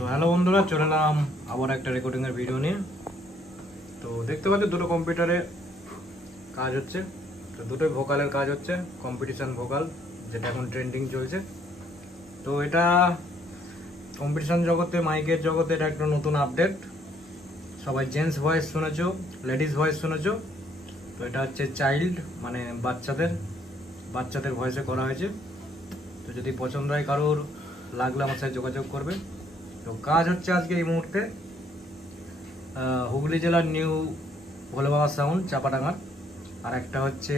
তো হ্যালো বন্ধুরা, চলে এলাম আবার একটা রেকর্ডিংয়ের ভিডিও নিয়ে। তো দেখতে পাচ্ছি দুটো কম্পিউটারে কাজ হচ্ছে। তো দুটোই ভোকালের কাজ হচ্ছে, কম্পিটিশান ভোকাল, যেটা এখন ট্রেন্ডিং চলছে। তো এটা কম্পিটিশান জগতে, মাইকের জগতে এটা একটা নতুন আপডেট। সবাই জেন্টস ভয়েস শুনেছো, লেডিস ভয়েস শুনেছো। তো এটা হচ্ছে চাইল্ড, মানে বাচ্চাদের ভয়েসে করা হয়েছে। তো যদি পছন্দ হয় কারোর, লাগলে আমার সাথে যোগাযোগ করবে। তো কাজ হচ্ছে আজকে এই মুহূর্তে হুগলি জেলার নিউ ভোলে বাবা সাউন্ড চাপাডাঙ্গার, আর একটা হচ্ছে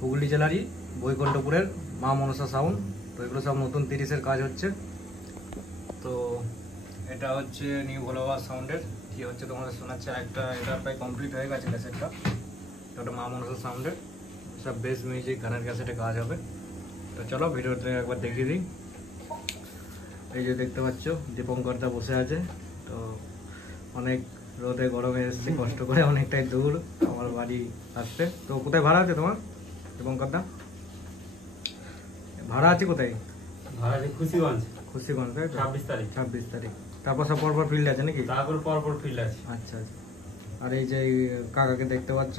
হুগলি জেলারই বৈকুণ্ঠপুরের মা মনসা সাউন্ড। তো এগুলো সব নতুন 30-এর কাজ হচ্ছে। তো এটা হচ্ছে নিউ ভোলে বাবা সাউন্ডের কি হচ্ছে তোমাদের শোনাচ্ছে। একটা এটা প্রায় কমপ্লিট হয়ে গেছে ক্যাসেটটা। ওটা মা মনসা সাউন্ডের সব বেস মিউজিক গানের ক্যাসেটে কাজ হবে। তো চলো ভিডিওতে একবার দেখিয়ে দিই। এই যে দেখতে পাচ্ছ দীপঙ্করদা বসে আছে। তো অনেক রোদে গরমে এসেছি, কষ্ট করে, অনেকটাই দূর আমার বাড়ি আসতে। তো কোথায় ভাড়া আছে তোমার দীপঙ্করদা? ভাড়া আছে কোথায়? ভাড়া আছে খুশিগঞ্জ। খুশিগঞ্জ, তাই তো? 26 তারিখ। তারপর সব পরপর ফিল্ড আছে নাকি? তারপর পরপর ফিল্ড আছে। আচ্ছা আচ্ছা। আর এই যে কাকাকে দেখতে পাচ্ছ,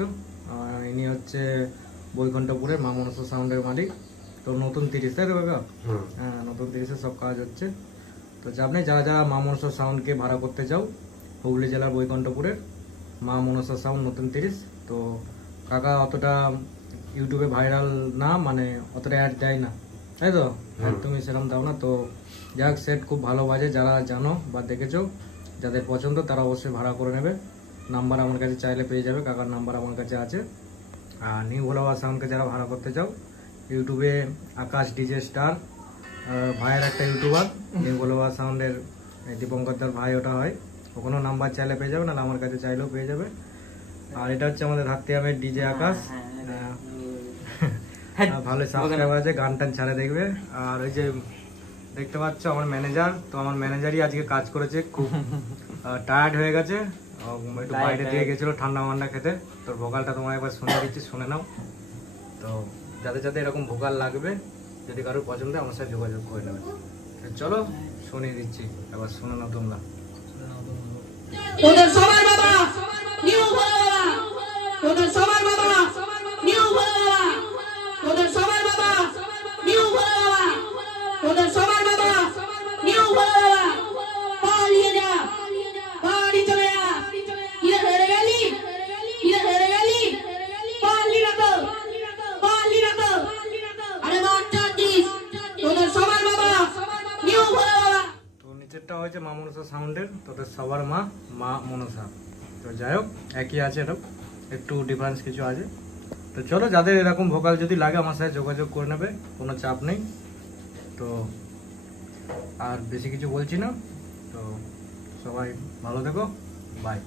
ইনি হচ্ছে বৈকুণ্ঠপুরের মা মনসা সাউন্ডের মালিক। তো নতুন 30, তাই তো কাকা? হ্যাঁ, নতুন 30-এ সব কাজ হচ্ছে। তো আপনি যারা যারা মা মনসা সাউন্ডকে ভাড়া করতে চাও, হুগলি জেলার বৈকুণ্ঠপুরের মা মনসা সাউন্ড নতুন 30। তো কাকা অতটা ইউটিউবে ভাইরাল না, মানে অতটা অ্যাড দেয় না, তাই তো? তুমি সেরকম দাও না। তো যাক, সেট খুব ভালো বাজে। যারা জানো বা দেখেছো, যাদের পছন্দ তারা অবশ্যই ভাড়া করে নেবে। নাম্বার আমার কাছে চাইলে পেয়ে যাবে, কাকার নাম্বার আমার কাছে আছে। আর নিউ ভোলে বাবা সাউন্ডকে যারা ভাড়া করতে চাও, ইউটিউবে আকাশ ডিজে স্টার ভাইয়ের একটা ইউটিউবার, নিউ ভোলে বাবা সাউন্ডের দীপঙ্করদার ভাই ওটা হয়। ওখানেও নাম্বার চাইলে পেয়ে যাবে, নাহলে আমার কাছে চাইলেও পেয়ে যাবে। আর এটা হচ্ছে আমাদের হাতিয়ামের ডিজে আকাশ, ভালো সাবস্ক্রাইবার আছে, গান টান ছাড়ে দেখবে। আর ওই যে দেখতে পাচ্ছ আমার ম্যানেজার, তো আমার ম্যানেজারই আজকে কাজ করেছে, খুব টায়ার্ড হয়ে গেছে, একটু বাইরে দিয়ে গেছিলো ঠান্ডা মান্ডা খেতে। তোর ভোকালটা তোমার একবার শুনে দিচ্ছি, শুনে নাও। তো যাদের যাদের এরকম ভোকাল লাগবে, যদি কারোর পছন্দ হয় আমার সাথে যোগাযোগ করে নেবে। চলো শুনিয়ে দিচ্ছি, এবার শুনে নাও তোমরা। ওদের সবার বাবা নিউ ভোলে বাবা, ওদের সবার বাবা নিউ ভোলে বাবা, ওদের সবার বাবা নিউ ভোলে বাবা, ওদের সবার বাবা নিউ ভোলে বাবা। পালিয়ে যা, বাড়ি চলে যা, ইয়ে হেরে গেলি, ইয়ে হেরে গেলি, পালি না তো, পালি না তো, আরে বাচ্চা দিস, ওদের সবার বাবা নিউ ভোলে বাবা। তো নিচেরটা হয়েছে মা মনসা সাউন্ডের, তোদের সবার মা মনসা। তো যাই হোক, একই আছে, এটা একটু ডিফারেন্স কিছু আছে। তো চলো, যাদের এরকম ভোকাল যদি লাগে আমার সাথে যোগাযোগ করে নেবে, কোনো চাপ নেই। তো আর বেশি কিছু বলছি না। তো সবাই ভালো থেকো, বাই।